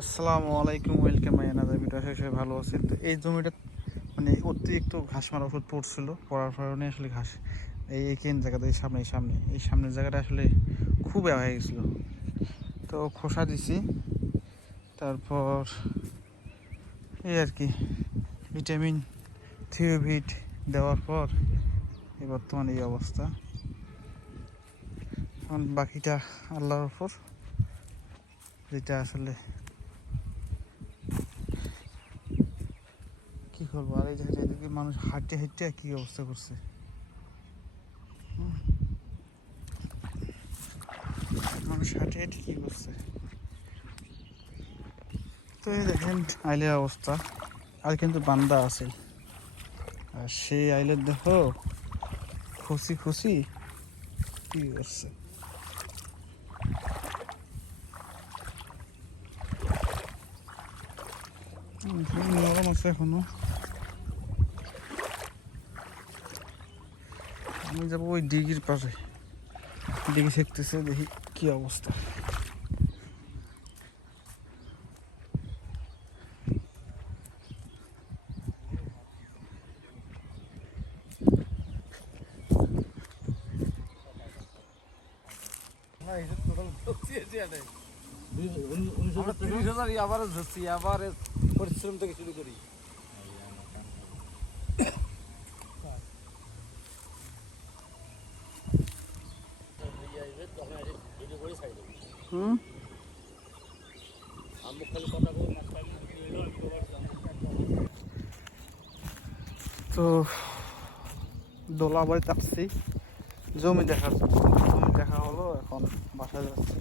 আসসালামু আলাইকুম, welcome my another video. আসলে সবাই ভালো আছেন। তো এই জমিটা মানে অতিরিক্ত ঘাস মারা ওষুধ পড়ছিল, পড়ার কারণে আসলে ঘাস এইখান জায়গাতে এই সামনের জায়গাটা আসলে খুব হয়ে গেছিলো। তো খোসা দিছি, তারপর এই আর কি ভিটামিন থিওভিট দেওয়ার পর এই বর্তমানে এই অবস্থা। এখন বাকিটা আল্লাহর উপর, যেটা আসলে কি করবো। আর এই জায়গাটা এদিকে মানুষ হাঁটতে হাঁটতে কি অবস্থা করছে, মানুষ হাঁটে হাঁটে কি করছে। তো এই দেখেন আইলের অবস্থা। আর কিন্তু বান্দা আছে, আর সেই আইলের দেখো খুশি খুশি কি করছে। নরম আছে এখনো। আমি যাবো ওই দিঘির পাশে, দিঘি শেখতেছে, দেখি কি অবস্থা। পরিশ্রম থেকে শুরু করি। হুম, তো দোলাবাড়ি চাপছি জমি দেখা হলো, এখন বাসায় যাচ্ছি।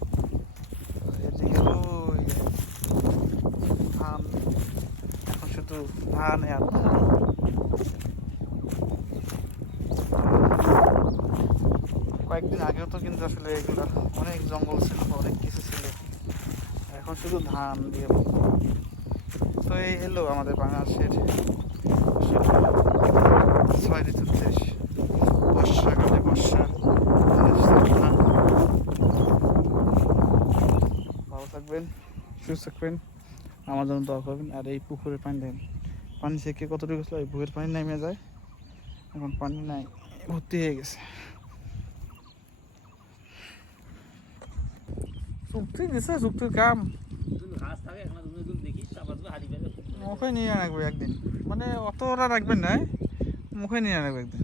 এদিকে ওই ধান, এখন শুধু ধান আর ধান। কয়েকদিন আগেও তো কিন্তু আসলে এগুলো অনেক জঙ্গল ছিল, অনেক কিছু ছিল, এখন শুধু ধান দিয়ে ভর্তি। তো এই এলো আমাদের বাংলাদেশের 6 ঋতুর দেশ। বর্ষাকালে বর্ষা, ধান। ভালো থাকবেন, সুস্থ থাকবেন, আমার জন্য দোয়া করবেন। আর এই পুকুরের পানি দেন, পানি সেকে কতটুকু ছিল, এই পুকুরের পানি নেমে যায়, এখন পানি নাই, ভর্তি হয়ে গেছে। চুক্তি দিছে, চুক্তির কাম মুখে নিয়ে রাখবো একদিন, মানে অত ওরা রাখবেন না, মুখে নিয়ে রাখবো একদিন।